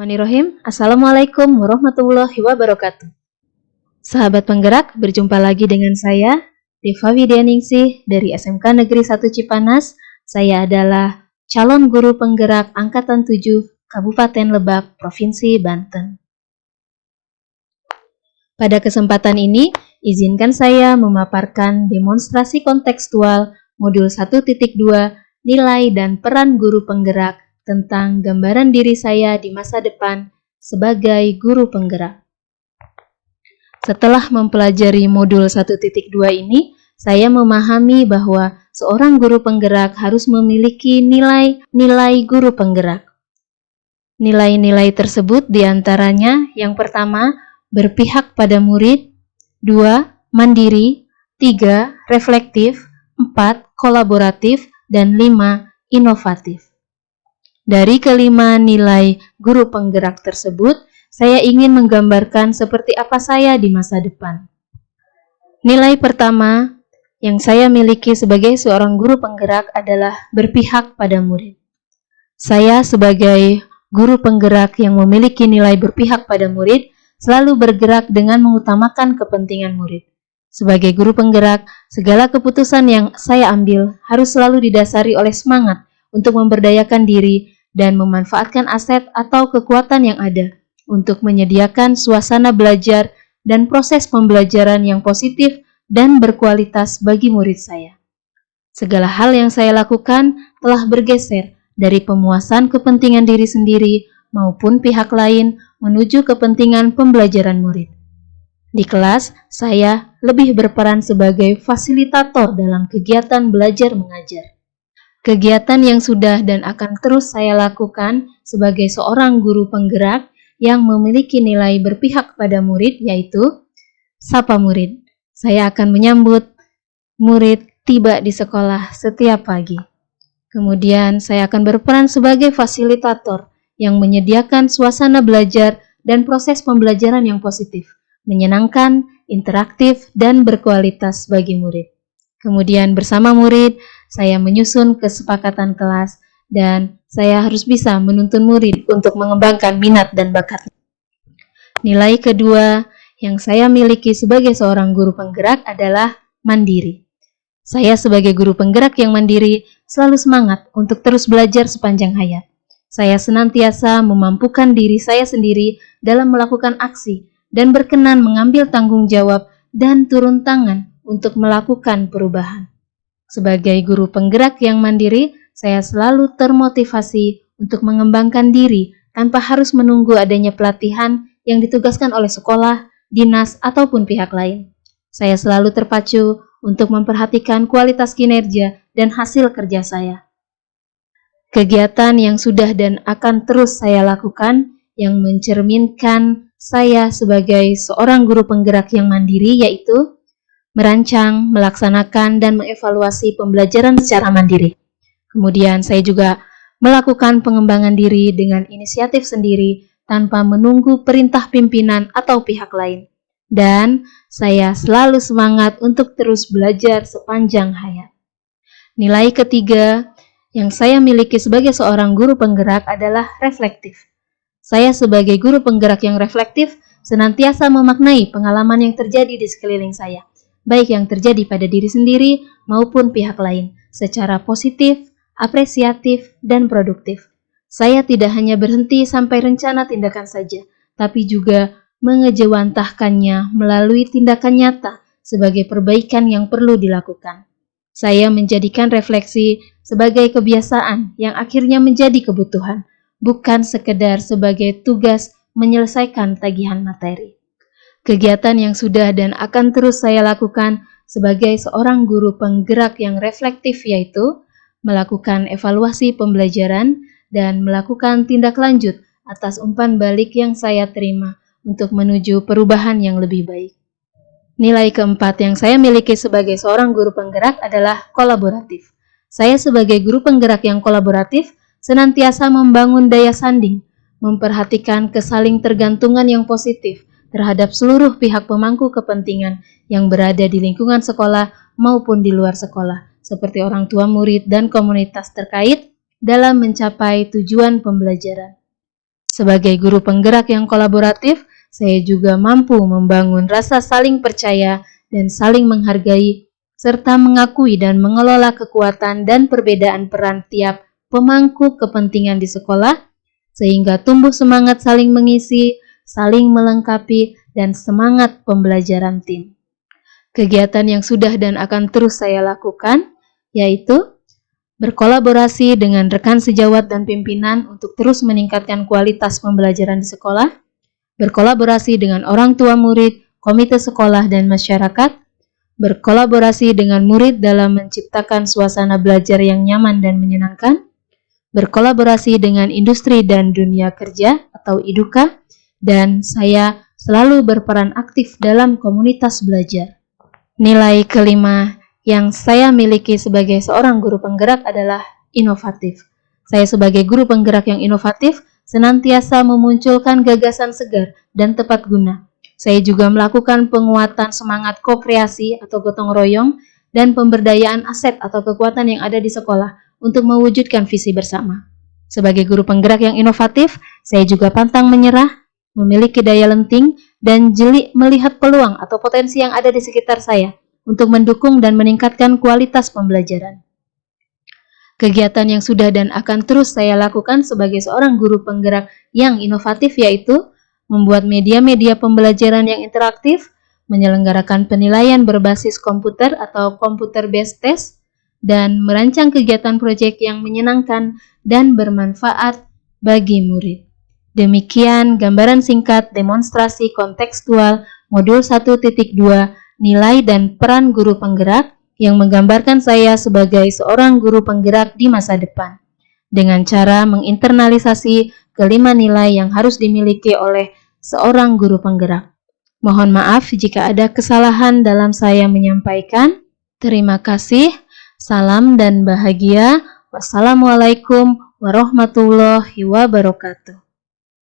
Bismillahirrahmanirrahim. Assalamualaikum warahmatullahi wabarakatuh. Sahabat penggerak, berjumpa lagi dengan saya, Deva Widyaningsih dari SMK Negeri 1 Cipanas. Saya adalah calon guru penggerak Angkatan 7 Kabupaten Lebak, Provinsi Banten. Pada kesempatan ini, izinkan saya memaparkan demonstrasi kontekstual modul 1.2 nilai dan peran guru penggerak tentang gambaran diri saya di masa depan sebagai guru penggerak. Setelah mempelajari modul 1.2 ini, saya memahami bahwa seorang guru penggerak harus memiliki nilai-nilai guru penggerak. Nilai-nilai tersebut diantaranya yang pertama, berpihak pada murid, 2. Mandiri, 3. Reflektif, 4. Kolaboratif, dan 5. Inovatif. Dari kelima nilai guru penggerak tersebut, saya ingin menggambarkan seperti apa saya di masa depan. Nilai pertama yang saya miliki sebagai seorang guru penggerak adalah berpihak pada murid. Saya sebagai guru penggerak yang memiliki nilai berpihak pada murid, selalu bergerak dengan mengutamakan kepentingan murid. Sebagai guru penggerak, segala keputusan yang saya ambil harus selalu didasari oleh semangat untuk memberdayakan diri dan memanfaatkan aset atau kekuatan yang ada untuk menyediakan suasana belajar dan proses pembelajaran yang positif dan berkualitas bagi murid saya. Segala hal yang saya lakukan telah bergeser dari pemuasan kepentingan diri sendiri maupun pihak lain menuju kepentingan pembelajaran murid. Di kelas, saya lebih berperan sebagai fasilitator dalam kegiatan belajar mengajar. Kegiatan yang sudah dan akan terus saya lakukan sebagai seorang guru penggerak yang memiliki nilai berpihak pada murid, yaitu sapa murid. Saya akan menyambut murid tiba di sekolah setiap pagi. Kemudian saya akan berperan sebagai fasilitator yang menyediakan suasana belajar dan proses pembelajaran yang positif, menyenangkan, interaktif, dan berkualitas bagi murid. Kemudian bersama murid, saya menyusun kesepakatan kelas dan saya harus bisa menuntun murid untuk mengembangkan minat dan bakat. Nilai kedua yang saya miliki sebagai seorang guru penggerak adalah mandiri. Saya sebagai guru penggerak yang mandiri selalu semangat untuk terus belajar sepanjang hayat. Saya senantiasa memampukan diri saya sendiri dalam melakukan aksi dan berkenan mengambil tanggung jawab dan turun tangan untuk melakukan perubahan. Sebagai guru penggerak yang mandiri, saya selalu termotivasi untuk mengembangkan diri tanpa harus menunggu adanya pelatihan yang ditugaskan oleh sekolah, dinas, ataupun pihak lain. Saya selalu terpacu untuk memperhatikan kualitas kinerja dan hasil kerja saya. Kegiatan yang sudah dan akan terus saya lakukan yang mencerminkan saya sebagai seorang guru penggerak yang mandiri yaitu merancang, melaksanakan, dan mengevaluasi pembelajaran secara mandiri. Kemudian saya juga melakukan pengembangan diri dengan inisiatif sendiri tanpa menunggu perintah pimpinan atau pihak lain. Dan saya selalu semangat untuk terus belajar sepanjang hayat. Nilai ketiga yang saya miliki sebagai seorang guru penggerak adalah reflektif. Saya sebagai guru penggerak yang reflektif senantiasa memaknai pengalaman yang terjadi di sekeliling saya, baik yang terjadi pada diri sendiri maupun pihak lain, secara positif, apresiatif, dan produktif. Saya tidak hanya berhenti sampai rencana tindakan saja, tapi juga mengejawantahkannya melalui tindakan nyata sebagai perbaikan yang perlu dilakukan. Saya menjadikan refleksi sebagai kebiasaan yang akhirnya menjadi kebutuhan, bukan sekedar sebagai tugas menyelesaikan tagihan materi. Kegiatan yang sudah dan akan terus saya lakukan sebagai seorang guru penggerak yang reflektif yaitu melakukan evaluasi pembelajaran dan melakukan tindak lanjut atas umpan balik yang saya terima untuk menuju perubahan yang lebih baik. Nilai keempat yang saya miliki sebagai seorang guru penggerak adalah kolaboratif. Saya sebagai guru penggerak yang kolaboratif senantiasa membangun daya sanding, memperhatikan kesaling tergantungan yang positif terhadap seluruh pihak pemangku kepentingan yang berada di lingkungan sekolah maupun di luar sekolah, seperti orang tua murid dan komunitas terkait dalam mencapai tujuan pembelajaran. Sebagai guru penggerak yang kolaboratif, saya juga mampu membangun rasa saling percaya dan saling menghargai, serta mengakui dan mengelola kekuatan dan perbedaan peran tiap pemangku kepentingan di sekolah, sehingga tumbuh semangat saling mengisi, saling melengkapi, dan semangat pembelajaran tim. Kegiatan yang sudah dan akan terus saya lakukan, yaitu berkolaborasi dengan rekan sejawat dan pimpinan untuk terus meningkatkan kualitas pembelajaran di sekolah, berkolaborasi dengan orang tua murid, komite sekolah, dan masyarakat, berkolaborasi dengan murid dalam menciptakan suasana belajar yang nyaman dan menyenangkan, berkolaborasi dengan industri dan dunia kerja atau IDUKA, dan saya selalu berperan aktif dalam komunitas belajar. Nilai kelima yang saya miliki sebagai seorang guru penggerak adalah inovatif. Saya sebagai guru penggerak yang inovatif senantiasa memunculkan gagasan segar dan tepat guna. Saya juga melakukan penguatan semangat ko-kreasi atau gotong royong dan pemberdayaan aset atau kekuatan yang ada di sekolah untuk mewujudkan visi bersama. Sebagai guru penggerak yang inovatif, saya juga pantang menyerah, memiliki daya lenting, dan jeli melihat peluang atau potensi yang ada di sekitar saya untuk mendukung dan meningkatkan kualitas pembelajaran. Kegiatan yang sudah dan akan terus saya lakukan sebagai seorang guru penggerak yang inovatif yaitu membuat media-media pembelajaran yang interaktif, menyelenggarakan penilaian berbasis komputer atau computer-based test, dan merancang kegiatan proyek yang menyenangkan dan bermanfaat bagi murid. Demikian gambaran singkat demonstrasi kontekstual modul 1.2 nilai dan peran guru penggerak yang menggambarkan saya sebagai seorang guru penggerak di masa depan dengan cara menginternalisasi kelima nilai yang harus dimiliki oleh seorang guru penggerak. Mohon maaf jika ada kesalahan dalam saya menyampaikan. Terima kasih. Salam dan bahagia. Wassalamualaikum warahmatullahi wabarakatuh.